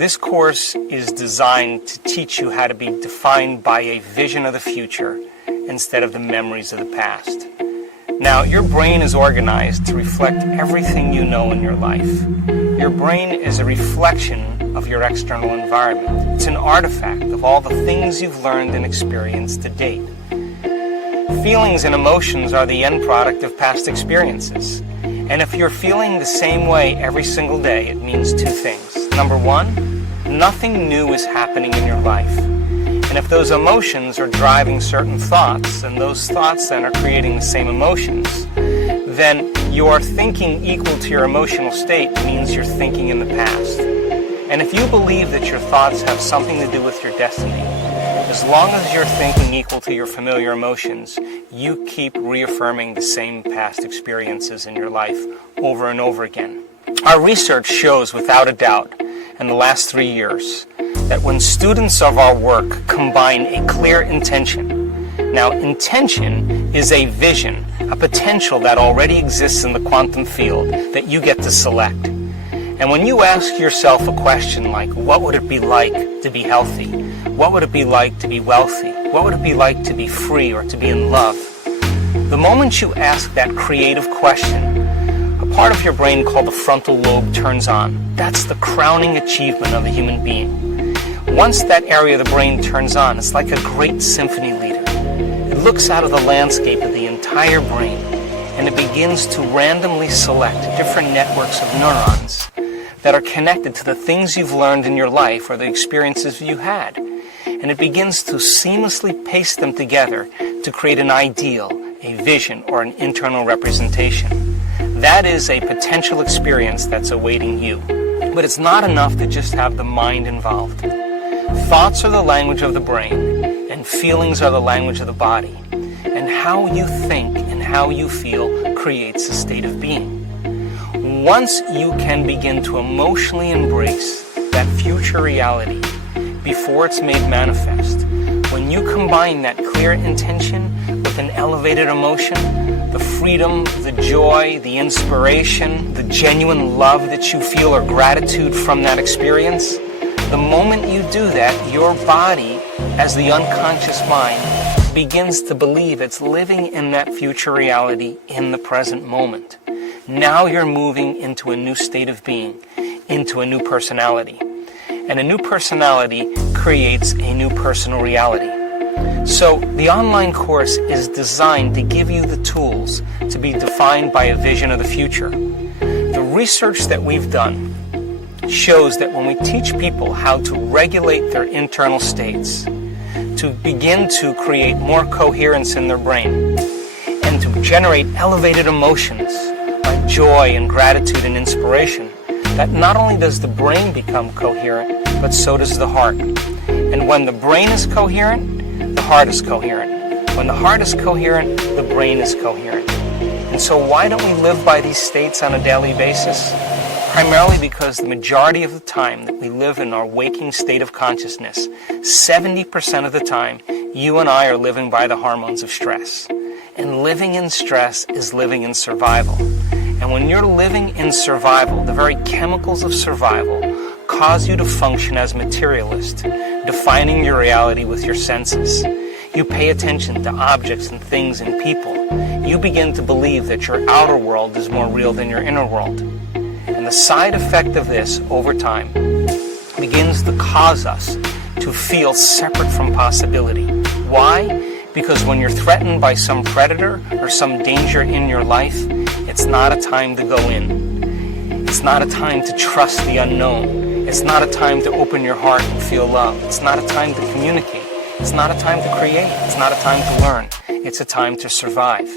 This course is designed to teach you how to be defined by a vision of the future instead of the memories of the past. Now, your brain is organized to reflect everything you know in your life. Your brain is a reflection of your external environment. It's an artifact of all the things you've learned and experienced to date. Feelings and emotions are the end product of past experiences. And if you're feeling the same way every single day, it means two things. Number one, nothing new is happening in your life. And if those emotions are driving certain thoughts, and those thoughts then are creating the same emotions, then your thinking equal to your emotional state means you're thinking in the past. And if you believe that your thoughts have something to do with your destiny, as long as you're thinking equal to your familiar emotions, you keep reaffirming the same past experiences in your life over and over again. Our research shows without a doubt in the last 3 years that when students of our work combine a clear intention, now intention is a vision, a potential that already exists in the quantum field that you get to select. And when you ask yourself a question like, what would it be like to be healthy? What would it be like to be wealthy? What would it be like to be free or to be in love? The moment you ask that creative question, a part of your brain called the frontal lobe turns on. That's the crowning achievement of a human being. Once that area of the brain turns on, it's like a great symphony leader. It looks out of the landscape of the entire brain, and it begins to randomly select different networks of neurons that are connected to the things you've learned in your life or the experiences you had. And it begins to seamlessly paste them together to create an ideal, a vision, or an internal representation. That is a potential experience that's awaiting you. But it's not enough to just have the mind involved. Thoughts are the language of the brain, and feelings are the language of the body. And how you think and how you feel creates a state of being. Once you can begin to emotionally embrace that future reality before it's made manifest, when you combine that clear intention with an elevated emotion, the freedom, the joy, the inspiration, the genuine love that you feel or gratitude from that experience, the moment you do that, your body, as the unconscious mind, begins to believe it's living in that future reality in the present moment. Now you're moving into a new state of being, into a new personality. And a new personality creates a new personal reality. So the online course is designed to give you the tools to be defined by a vision of the future. The research that we've done shows that when we teach people how to regulate their internal states, to begin to create more coherence in their brain, and to generate elevated emotions like joy and gratitude and inspiration, that not only does the brain become coherent, but so does the heart. And when the brain is coherent, the heart is coherent. When the heart is coherent, the brain is coherent. And so why don't we live by these states on a daily basis? Primarily because the majority of the time that we live in our waking state of consciousness, 70% of the time, you and I are living by the hormones of stress. And living in stress is living in survival. And when you're living in survival, the very chemicals of survival cause you to function as materialist, defining your reality with your senses. You pay attention to objects and things and people. You begin to believe that your outer world is more real than your inner world. And the side effect of this, over time, begins to cause us to feel separate from possibility. Why? Because when you're threatened by some predator or some danger in your life, it's not a time to go in. It's not a time to trust the unknown. It's not a time to open your heart and feel love. It's not a time to communicate. It's not a time to create. It's not a time to learn. It's a time to survive.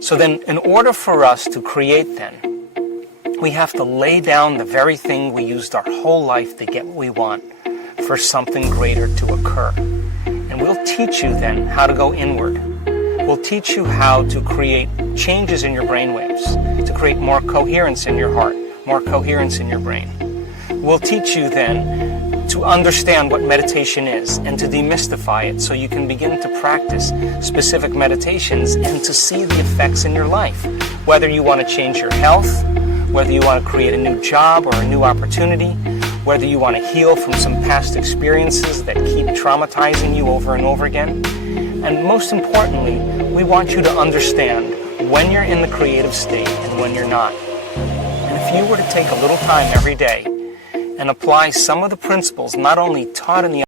So then, in order for us to create then, we have to lay down the very thing we used our whole life to get what we want for something greater to occur. And we'll teach you then how to go inward. We'll teach you how to create changes in your brainwaves, to create more coherence in your heart, more coherence in your brain. We'll teach you then to understand what meditation is and to demystify it so you can begin to practice specific meditations and to see the effects in your life. Whether you want to change your health, whether you want to create a new job or a new opportunity, whether you want to heal from some past experiences that keep traumatizing you over and over again. And most importantly, we want you to understand when you're in the creative state and when you're not. And if you were to take a little time every day and apply some of the principles not only taught in the